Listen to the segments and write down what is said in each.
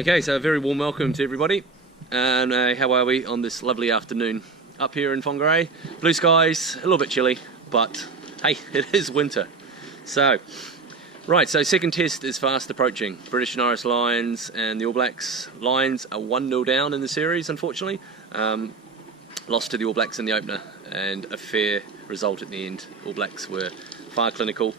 Okay, so a very warm welcome to everybody, and how are we on this lovely afternoon up here in Whangarei? Blue skies, a little bit chilly, but hey, it is winter. So, right, so second test is fast approaching. British and Irish Lions and the All Blacks. Lions are 1-0 down in the series, unfortunately. Lost to the All Blacks in the opener, and a fair result at the end. All Blacks were far clinical,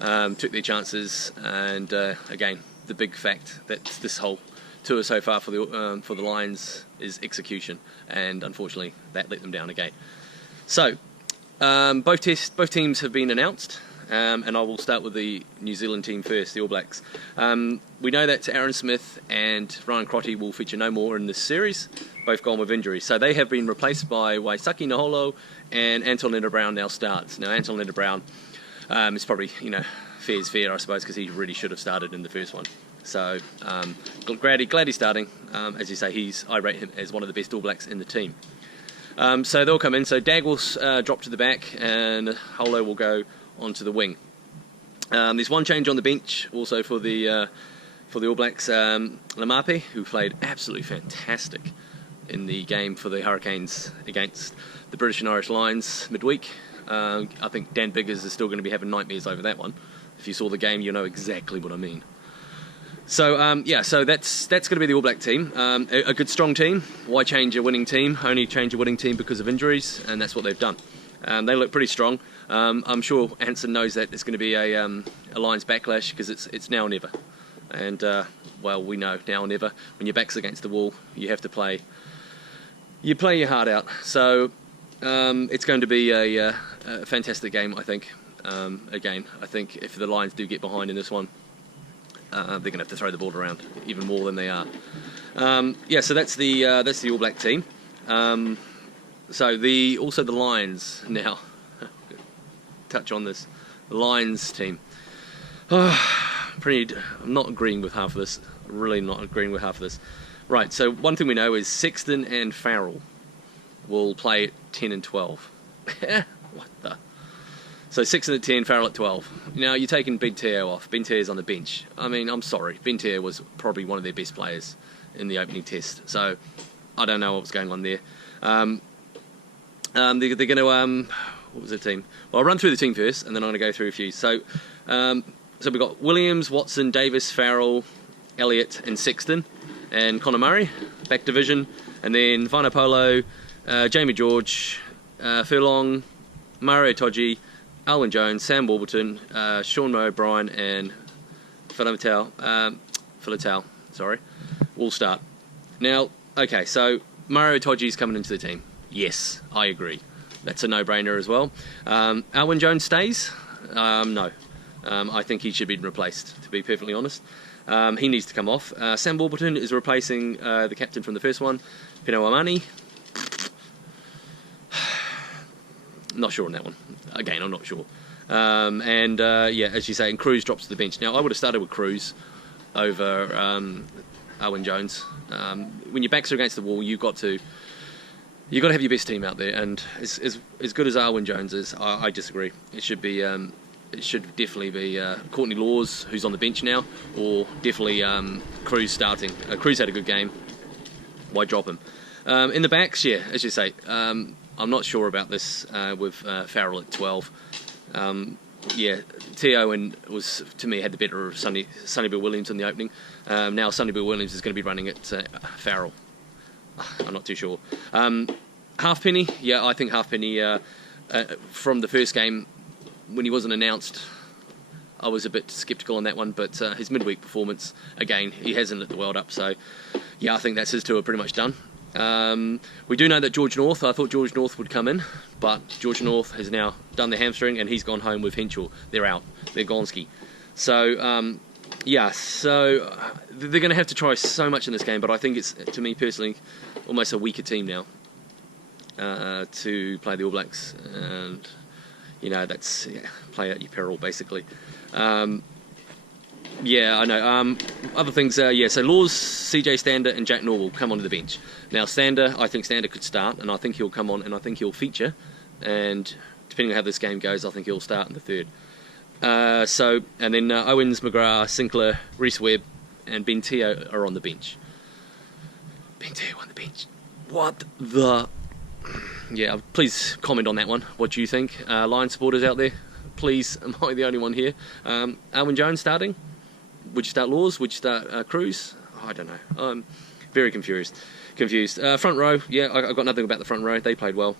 took their chances, and again, the big fact that this whole tour so far for the Lions is execution, and unfortunately that let them down again. So both teams have been announced, and I will start with the New Zealand team first, the All Blacks. We know that Aaron Smith and Ryan Crotty will feature no more in this series, both gone with injury. So they have been replaced by Waisaki Naholo, and Anton Lienert-Brown now starts. Now Anton Lienert-Brown is probably, fair's fair, I suppose, because he really should have started in the first one. So glad he's starting. As you say, I rate him as one of the best All Blacks in the team. So they'll come in. So Dag will drop to the back, and Holo will go onto the wing. There's one change on the bench also for the All Blacks. Lamape, who played absolutely fantastic in the game for the Hurricanes against the British and Irish Lions midweek. I think Dan Biggers is still going to be having nightmares over that one. If you saw the game, you know exactly what I mean. So so that's going to be the All Black team. A good strong team. Why change a winning team? Only change a winning team because of injuries, and that's what they've done. They look pretty strong. I'm sure Hansen knows that it's going to be a Lions backlash, because it's now or never. And well, we know now or never. When your back's against the wall, you have to play. You play your heart out. So it's going to be a fantastic game, I think. Again, I think if the Lions do get behind in this one, they're going to have to throw the ball around even more than they are. So that's the All Black team. So also the Lions now. Touch on this. The Lions team. I'm not agreeing with half of this. Really not agreeing with half of this. Right. So one thing we know is Sexton and Farrell will play at 10 and 12. What the? So Sexton at 10, Farrell at 12. Now, you're taking Bentair off. Bentair's on the bench. I mean, I'm sorry. Bentair was probably one of their best players in the opening test. So I don't know what was going on there. They're going to... what was the team? Well, I'll run through the team first, and then I'm going to go through a few. So we've got Williams, Watson, Davis, Farrell, Elliott, and Sexton. And Conor Murray, back division. And then Vanopolo, Jamie George, Furlong, Mario Toji, Alwyn Jones, Sam Warburton, Sean O'Brien, and Filatau, will start. Now, okay, so Mario Toji's coming into the team. Yes, I agree. That's a no-brainer as well. Alwyn Jones stays? No. I think he should be replaced, to be perfectly honest. He needs to come off. Sam Warburton is replacing the captain from the first one, Pino Amani. Not sure on that one. Again, I'm not sure. As you say, and Cruz drops to the bench. Now, I would have started with Cruz over Alwyn Jones. When your backs are against the wall, you've got to have your best team out there. And as good as Alwyn Jones is, I disagree. It should definitely be Courtney Laws, who's on the bench now, or definitely Cruz starting. Cruz had a good game. Why drop him? In the backs, yeah, as you say. I'm not sure about this with Farrell at 12. Teo was, to me, had the better of Sonny Bill Williams in the opening. Now Sonny Bill Williams is going to be running at Farrell. I'm not too sure. Halfpenny, yeah, I think Halfpenny from the first game when he wasn't announced, I was a bit sceptical on that one, but his midweek performance, again, he hasn't lit the world up, so yeah, I think that's his tour pretty much done. We do know that George North, I thought George North would come in, but George North has now done the hamstring and he's gone home with Henschel. They're out. They're Gonski. So, they're going to have to try so much in this game, but I think it's, to me personally, almost a weaker team now to play the All Blacks. And, that's play at your peril, basically. Yeah, I know. Other things, so Laws, CJ Stander and Jack Norwell come onto the bench. Now, I think Stander could start, and I think he'll come on, and I think he'll feature. And depending on how this game goes, I think he'll start in the third. And then Owens, McGrath, Sinclair, Reece Webb, and Ben Teo are on the bench. Ben Teo on the bench. What the... Yeah, please comment on that one. What do you think? Lions supporters out there, please, am I the only one here? Alwyn Jones starting? Would you start Laws? Would you start Cruz? I don't know. I'm very confused. Front row, yeah, I've got nothing about the front row. They played well.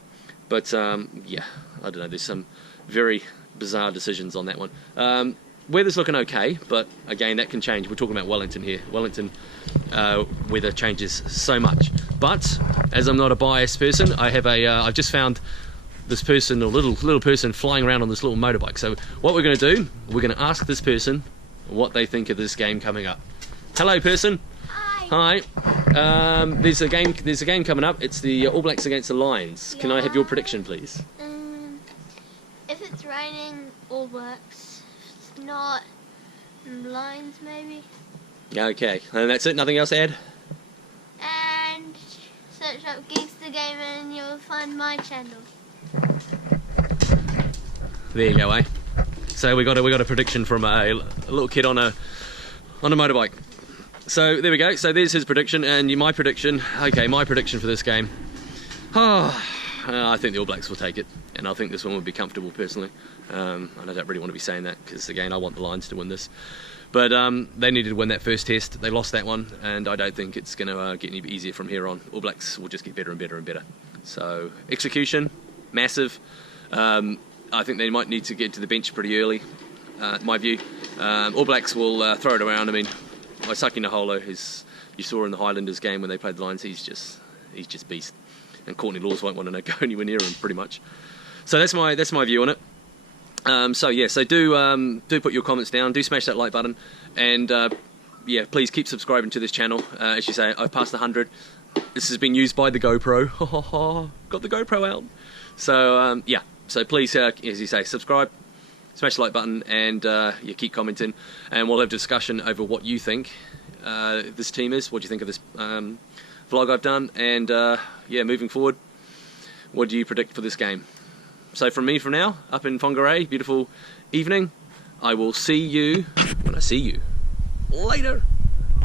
But, yeah, I don't know. There's some very bizarre decisions on that one. Weather's looking okay, but, again, that can change. We're talking about Wellington here. Wellington weather changes so much. But, as I'm not a biased person, I have I've just found this person, or little person, flying around on this little motorbike. So, what we're going to do, we're going to ask this person what they think of this game coming up. Hello, person. Hi. There's a game coming up. It's the All Blacks against the Lions. Yeah. Can I have your prediction, please? If it's raining, All Blacks. If it's not, Lions maybe. Okay, and that's it. Nothing else to add. And search up Gangster Game and you'll find my channel. There you go, eh? So we got a prediction from a little kid on a motorbike. So there we go. So there's his prediction, and my prediction. Okay, my prediction for this game. I think the All Blacks will take it, and I think this one will be comfortable personally. And I don't really want to be saying that because again, I want the Lions to win this. But they needed to win that first test. They lost that one, and I don't think it's going to get any easier from here on. All Blacks will just get better and better and better. So execution, massive. I think they might need to get to the bench pretty early. My view. All Blacks will throw it around. I mean, Waisaki Naholo, who's you saw in the Highlanders game when they played the Lions, he's just beast. And Courtney Laws won't want to go anywhere near him, pretty much. So that's my view on it. So do put your comments down. Do smash that like button, and yeah, please keep subscribing to this channel. As you say, I've passed 100. This has been used by the GoPro. Got the GoPro out. So yeah. So please, as you say, subscribe, smash the like button, and you keep commenting, and we'll have discussion over what you think this team is. What do you think of this vlog I've done? And yeah, moving forward, what do you predict for this game? So from me for now, up in Whangarei, beautiful evening. I will see you when I see you. Later.